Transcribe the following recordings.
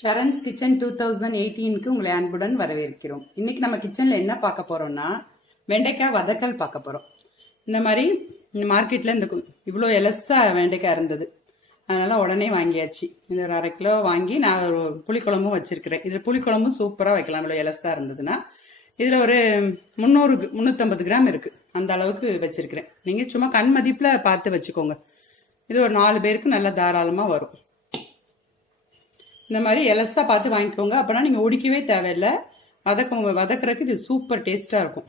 ஷரன்ஸ் kitchen 2018க்கு உங்களை அன்புடன் வரவேற்கிறோம். இன்னைக்கு நம்ம கிச்சன்ல என்ன பார்க்க போறோம்னா வெண்டைக்காய் வதக்கல் பார்க்க போறோம். இந்த மாதிரி மார்க்கெட்ல இந்த இவ்வளோ எலசா வெண்டைக்காய் இருந்தது, அதனால உடனே வாங்கியாச்சு. இது ஒரு 1/2 கிலோ வாங்கி நான் ஒரு புளிக்குழம்பும் வச்சிருக்கிறேன். இதுல புளிக்குழம்பும் சூப்பரா வைக்கலாம். இவ்வளோ எலசா இருந்ததுன்னா இதுல ஒரு 350 கிராம் இருக்கு, அந்த அளவுக்கு வச்சிருக்கிறேன். நீங்க சும்மா கண் மதிப்புல பார்த்து வச்சுக்கோங்க. இது ஒரு 4 பேருக்கு நல்லா தாராளமா வரும். இந்த மாதிரி எலசா பார்த்து வாங்கிக்கோங்க, அப்பனா நீங்க ஒடிக்கவே தேவையில்லை. வதக்குறதுக்கு இது சூப்பர் டேஸ்டா இருக்கும்.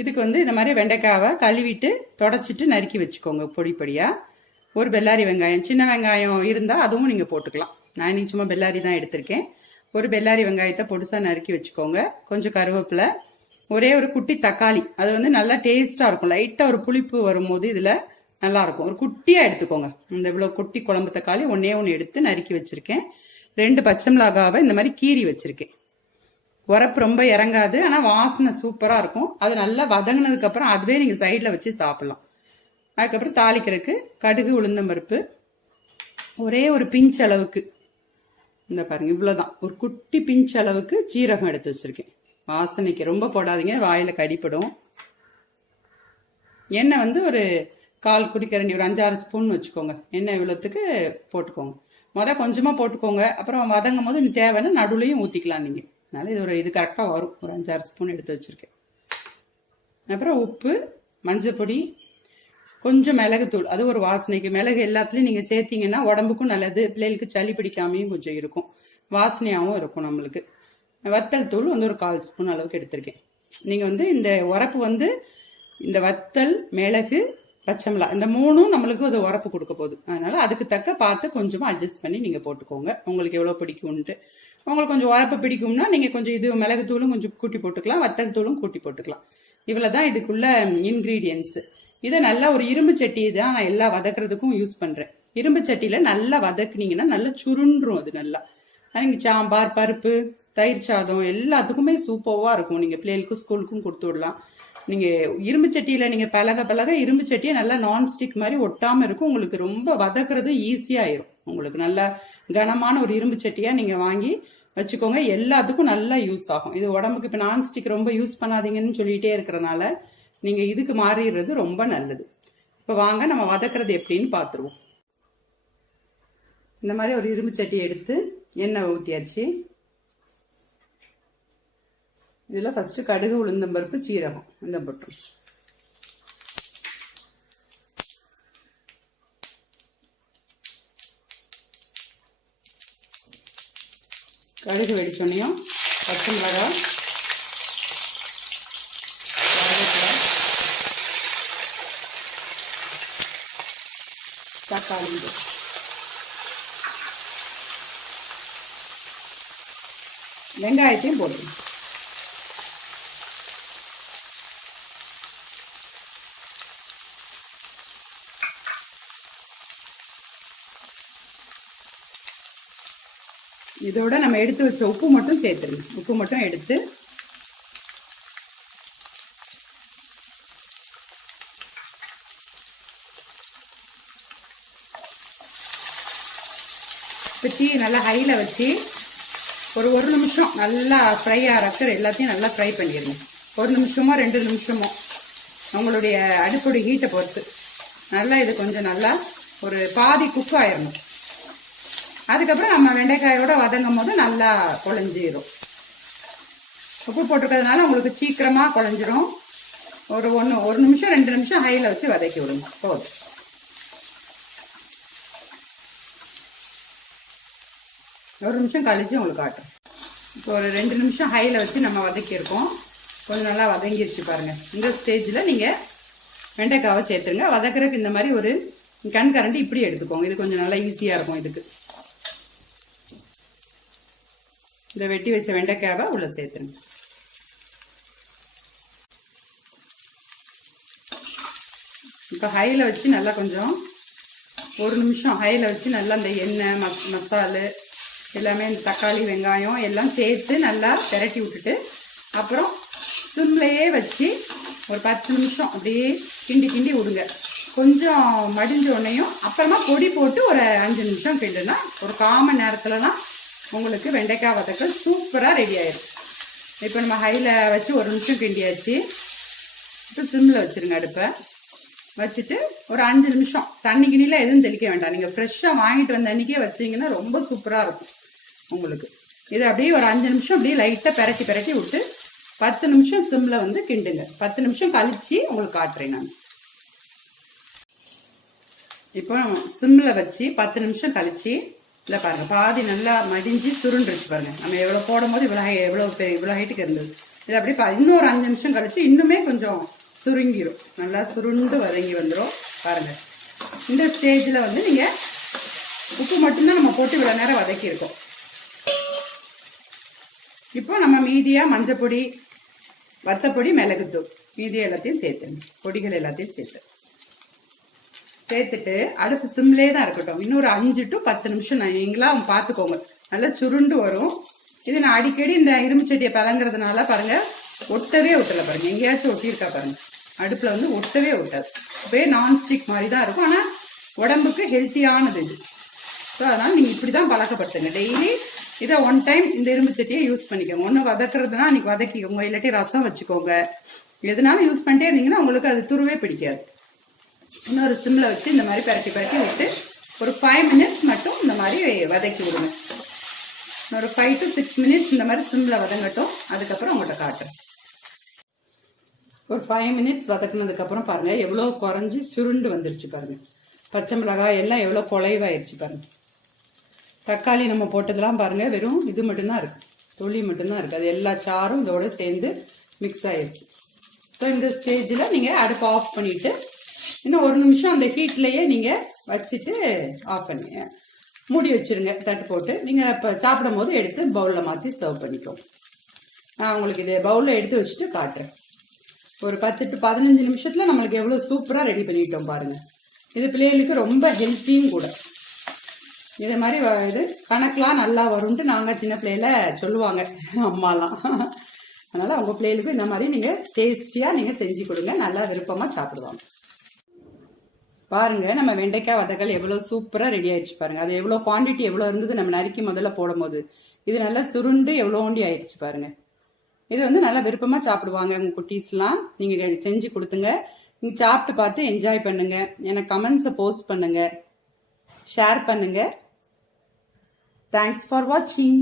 இதுக்கு இந்த மாதிரி வெண்டைக்காவை கழுவிட்டு தொடச்சிட்டு நறுக்கி வச்சுக்கோங்க பொடி பொடியா. ஒரு பெல்லாரி வெங்காயம், சின்ன வெங்காயம் இருந்தா அதுவும் நீங்க போட்டுக்கலாம். நான் இன்னைக்கு சும்மா பெல்லாரி தான் எடுத்திருக்கேன். ஒரு பெல்லாரி வெங்காயத்தை பொடிசா நறுக்கி வச்சுக்கோங்க. கொஞ்சம் கருவேப்பிலை, ஒரே ஒரு குட்டி தக்காளி. அது நல்லா டேஸ்டா இருக்கும். லைட்டா ஒரு புளிப்பு வரும்போது இதுல நல்லா இருக்கும். ஒரு குட்டியா எடுத்துக்கோங்க. இந்த இவ்வளவு குட்டி குழம்பு தக்காளி ஒன்னே ஒன்று எடுத்து நறுக்கி வச்சிருக்கேன். 2 பச்சை மிளகாவை இந்த மாதிரி கீறி வச்சிருக்கேன். உரப்பு ரொம்ப இறங்காது, ஆனா வாசனை சூப்பரா இருக்கும். அது நல்லா வதங்கினதுக்கு அப்புறம் அதுவே நீங்க சைட்ல வச்சு சாப்பிடலாம். அதுக்கப்புறம் தாளிக்கிறதுக்கு கடுகு, உளுந்தம்பருப்பு, ஒரே ஒரு பிஞ்ச் அளவுக்கு, இந்த பாருங்க இவ்வளவுதான், ஒரு குட்டி பிஞ்ச் அளவுக்கு ஜீரகம் எடுத்து வச்சிருக்கேன். வாசனைக்கு ரொம்ப போடாதீங்க, வாயில கடிப்படும். எண்ணெய் ஒரு 1/4 குடிக்கரண்டி, ஒரு 5-6 ஸ்பூன் வச்சுக்கோங்க. எண்ணெய் இவ்வளோத்துக்கு போட்டுக்கோங்க. கொஞ்சமா போட்டுக்கோங்க. அப்புறம் வதங்கும் போது நீ தேவைன்னா நடுவுலையும் ஊற்றிக்கலாம் நீங்க. அதனால இது கரெக்டாக வரும். ஒரு 5-6 ஸ்பூன் எடுத்து வச்சிருக்கேன். அப்புறம் உப்பு, மஞ்சள் பொடி, கொஞ்சம் மிளகுத்தூள். அது ஒரு வாசனைக்கு. மிளகு எல்லாத்துலயும் நீங்க சேர்த்தீங்கன்னா உடம்புக்கும் நல்லது, பிள்ளைகளுக்கு சளி பிடிக்காமையும் கொஞ்சம் இருக்கும், வாசனையாகவும் இருக்கும் நம்மளுக்கு. வத்தல் தூள் ஒரு 1/4 ஸ்பூன் அளவுக்கு எடுத்திருக்கேன். நீங்க இந்த உரப்பு இந்த வத்தல், மிளகு, பச்சை மிளகாய், இந்த 3ம் நம்மளுக்கு அது உரப்பு கொடுக்க போகுது. அதனால அதுக்கு தக்க பார்த்து கொஞ்சமா அட்ஜஸ்ட் பண்ணி நீங்க போட்டுக்கோங்க. உங்களுக்கு எவ்வளவு பிடிக்கும்ட்டு. உங்களுக்கு கொஞ்சம் உரப்பு பிடிக்கும்னா நீங்க கொஞ்சம் இது மிளகு தூளும் கொஞ்சம் கூட்டி போட்டுக்கலாம், வத்தல் தூளும் கூட்டி போட்டுக்கலாம். இவ்வளவுதான் இதுக்குள்ள இன்கிரீடியன்ஸ். இதை நல்லா ஒரு இரும்பு சட்டி தான் நான் எல்லா வதக்குறதுக்கும் யூஸ் பண்றேன். இரும்பு சட்டியில நல்லா வதக்குனீங்கன்னா நல்லா சுருண்டும். அது நல்லா நீங்க சாம்பார், பருப்பு, தயிர் சாதம் எல்லாத்துக்குமே சூப்பர்வா இருக்கும். நீங்க பிள்ளைகளுக்கும் ஸ்கூலுக்கும் கொடுத்து விடலாம். நீங்க இரும்பு சட்டியில நீங்க பழக இரும்பு சட்டியை நல்லா நான்ஸ்டிக் மாதிரி ஒட்டாம இருக்கும். உங்களுக்கு ரொம்ப வதக்குறது ஈஸியா ஆயிரும். உங்களுக்கு நல்லா கனமான ஒரு இரும்பு சட்டியா நீங்க வாங்கி வச்சுக்கோங்க. எல்லாத்துக்கும் நல்லா யூஸ் ஆகும். இது உடம்புக்கு இப்ப நான்ஸ்டிக் ரொம்ப யூஸ் பண்ணாதீங்கன்னு சொல்லிட்டே இருக்கிறனால நீங்க இதுக்கு மாறிடுறது ரொம்ப நல்லது. இப்ப வாங்க நம்ம வதக்குறது எப்படின்னு பாத்துருவோம். இந்த மாதிரி ஒரு இரும்பு சட்டி எடுத்து எண்ணெய் ஊத்தியாச்சு. இதுல ஃபர்ஸ்ட் கடுகு, உளுந்தம்பருப்பு, சீரகம் இந்த போட்டோம். கடுகு வெடிச்சோன்னையும் பச்சை மிளகாய், தக்காளி, வெங்காயத்தையும் போட்டுருங்க. இதோட நம்ம எடுத்து வச்ச உப்பு மட்டும் சேர்த்துருங்க. உப்பு மட்டும் எடுத்து தீ நல்லா ஹைல வச்சு ஒரு நிமிஷம் நல்லா ஃப்ரை ஆகிற எல்லாத்தையும் நல்லா ஃப்ரை பண்ணிடுங்க. 1 நிமிஷமோ 2 நிமிஷமோ உங்களுடைய அடுப்புடைய ஹீட்டை பொறுத்து. நல்லா இது கொஞ்சம் நல்லா ஒரு பாதி குக் ஆயிடணும். அதுக்கப்புறம் நம்ம வெண்டைக்காயோட வதங்கும் போது நல்லா குழஞ்சிரும். உப்பு போட்டிருக்கிறதுனால உங்களுக்கு சீக்கிரமா குழஞ்சிரும். ஒரு நிமிஷம் 2 நிமிஷம் ஹைல வச்சு வதக்கி விடுங்க போதும். ஒரு நிமிஷம் கழிச்சு உங்களுக்கு காட்டுறேன். இப்போ ஒரு 2 நிமிஷம் ஹைல வச்சு நம்ம வதக்கியிருக்கோம். கொஞ்சம் நல்லா வதங்கிருச்சு பாருங்க. இந்த ஸ்டேஜ்ல நீங்க வெண்டைக்காவை சேர்த்துருங்க. வதக்குறதுக்கு இந்த மாதிரி ஒரு கண் கரண்டி இப்படி எடுத்துக்கோங்க. இது கொஞ்சம் நல்லா ஈஸியா இருக்கும். இதுக்கு இந்த வெட்டி வச்ச வெண்டைக்காவை உள்ள சேர்த்துருங்க. இப்போ ஹைல வச்சு நல்லா கொஞ்சம் 1 நிமிஷம் ஹைல வச்சு நல்லா இந்த எண்ணெய், மசாலு எல்லாமே, இந்த தக்காளி, வெங்காயம் எல்லாம் சேர்த்து நல்லா பெரட்டி விட்டுட்டு அப்புறம் சிம்லையே வச்சு ஒரு 10 நிமிஷம் அப்படியே கிண்டி விடுங்க. கொஞ்சம் மடிஞ்ச உடனேயும் அப்புறமா பொடி போட்டு ஒரு 5 நிமிஷம் கிண்டுனா ஒரு 1/4 மணி நேரத்துலலாம் உங்களுக்கு வெண்டைக்காய் வதக்கல் சூப்பராக ரெடி ஆயிடும். இப்போ நம்ம ஹையில் வச்சு 1 நிமிஷம் கிண்டியாச்சு. இப்போ சிம்மில் வச்சுருங்க அடுப்பை. வச்சுட்டு ஒரு 5 நிமிஷம் தண்ணி கிண்ணிலாம் எதுவும் தெளிக்க வேண்டாம். நீங்கள் ஃப்ரெஷ்ஷாக வாங்கிட்டு வந்த அன்றைக்கே வச்சிங்கன்னா ரொம்ப சூப்பராக இருக்கும் உங்களுக்கு. இதை அப்படியே ஒரு 5 நிமிஷம் அப்படியே லைட்டாக பெரட்டி பெரட்டி விட்டு 10 நிமிஷம் சிம்மில் வந்து கிண்டுங்க. 10 நிமிஷம் கழிச்சு உங்களுக்கு காட்டுறேன் நான். இப்போ சிம்மில் வச்சு 10 நிமிஷம் கழிச்சு இல்லை பாருங்க, பாதி நல்லா மடிஞ்சு சுருண்டுருச்சு பாருங்க. நம்ம எவ்வளோ போடும் போது இவ்வளோ ஹைட்டுக்கு இருந்தது. இது அப்படியே இன்னொரு 5 நிமிஷம் கழிச்சு இன்னுமே கொஞ்சம் சுருங்கிரும். நல்லா சுருண்டு வதங்கி வந்துடும் பாருங்க. இந்த ஸ்டேஜில் வந்து நீங்கள் உப்பு மட்டும்தான் நம்ம போட்டு இவ்வளோ நேரம் வதக்கியிருக்கோம். இப்போ நம்ம மீதியாக மஞ்சப்பொடி, வத்தப்பொடி, மிளகுத்தூள் மீதியாக எல்லாத்தையும் சேர்த்துங்க. பொடிகள் எல்லாத்தையும் சேர்த்துட்டு அடுப்பு சிம்லே தான் இருக்கட்டும். இன்னொரு 5 to 10 நிமிஷம் நீங்களா பார்த்துக்கோங்க. நல்லா சுருண்டு வரும். இது நான் அடிக்கடி இந்த இரும்பு சட்டியை பழங்குறதுனால பாருங்க ஒட்டவே ஒட்டலை பாருங்க. எங்கேயாச்சும் ஒட்டியிருக்கா பாருங்க. அடுப்பில் வந்து ஒட்டவே ஒட்டாது. அப்படியே நான்ஸ்டிக் மாதிரி தான் இருக்கும். ஆனால் உடம்புக்கு ஹெல்த்தியானது இது. ஸோ அதனால் நீங்கள் இப்படி தான் பழக்கப்படுத்துங்க. டெய்லி இதை 1 டைம் இந்த இரும்பு சட்டியை யூஸ் பண்ணிக்கோங்க. ஒன்று வதக்குறதுனா அன்றைக்கி வதக்கிக்கோங்க, இல்லாட்டி ரசம் வச்சுக்கோங்க. எதுனாலும் யூஸ் பண்ணிட்டே இருந்தீங்கன்னா உங்களுக்கு அது துருவே பிடிக்காது. இன்னொரு சிம்மில் வச்சு இந்த மாதிரி பரட்டி பரட்டி விட்டு ஒரு 5 மினிட்ஸ் மட்டும் இந்த மாதிரி வதக்கி விடுங்க. ஒரு 5 to 6 மினிட்ஸ் இந்த மாதிரி சிம்மில் வதங்கட்டும். அதுக்கப்புறம் உங்கள்கிட்ட காட்டுறேன். ஒரு 5 மினிட்ஸ் வதக்குனதுக்கப்புறம் பாருங்கள் எவ்வளோ குறைஞ்சி சுருண்டு வந்துருச்சு பாருங்கள். பச்சை மிளகாய் எல்லாம் எவ்வளோ குலைவாயிருச்சு பாருங்கள். தக்காளி நம்ம போட்டதெல்லாம் பாருங்கள் வெறும் இது மட்டும்தான் இருக்குது, தொளி மட்டும்தான் இருக்குது. அது எல்லா சாரும் இதோட சேர்ந்து மிக்ஸ் ஆயிடுச்சு. ஸோ இந்த ஸ்டேஜில் நீங்கள் அடுப்பு ஆஃப் பண்ணிவிட்டு இன்னும் 1 நிமிஷம் அந்த ஹீட்லேயே நீங்கள் வச்சுட்டு ஆஃப் பண்ணி மூடி வச்சுருங்க. தட்டு போட்டு நீங்கள் இப்போ சாப்பிடும் போது எடுத்து பவுலில் மாற்றி சர்வ் பண்ணிக்கோங்க. நான் உங்களுக்கு இதை பவுலில் எடுத்து வச்சுட்டு காட்டுறேன். ஒரு 10 to 15 நிமிஷத்தில் நம்மளுக்கு எவ்வளோ சூப்பராக ரெடி பண்ணிட்டோம் பாருங்கள். இது பிள்ளைகளுக்கு ரொம்ப ஹெல்த்தியும் கூட. இதே மாதிரி இது கணக்கெலாம் நல்லா வரும்ன்ட்டு நாங்கள் சின்ன பிள்ளையில சொல்லுவாங்க அம்மாலாம். அதனால் உங்கள் பிள்ளைகளுக்கு இந்த மாதிரி நீங்கள் டேஸ்டியாக நீங்கள் செஞ்சு கொடுங்க, நல்லா விருப்பமாக சாப்பிடுவாங்க. பாருங்கள் நம்ம வெண்டைக்காய் வதக்கல் எவ்வளோ சூப்பராக ரெடி ஆயிடுச்சு பாருங்கள். அது எவ்வளோ குவான்டிட்டி எவ்வளோ இருந்தது நம்ம நறுக்கி முதல்ல போடும் போது. இது நல்லா சுருண்டு எவ்வளோ ஓண்டி ஆயிடுச்சு பாருங்கள். இது வந்து நல்லா விருப்பமாக சாப்பிடுவாங்க உங்கள் குட்டீஸ்லாம். நீங்கள் செஞ்சு கொடுத்துங்க. நீங்கள் சாப்பிட்டு பார்த்து என்ஜாய் பண்ணுங்கள். எனக்கு கமெண்ட்ஸை போஸ்ட் பண்ணுங்கள், ஷேர் பண்ணுங்கள். தேங்க்ஸ் ஃபார் வாட்சிங்.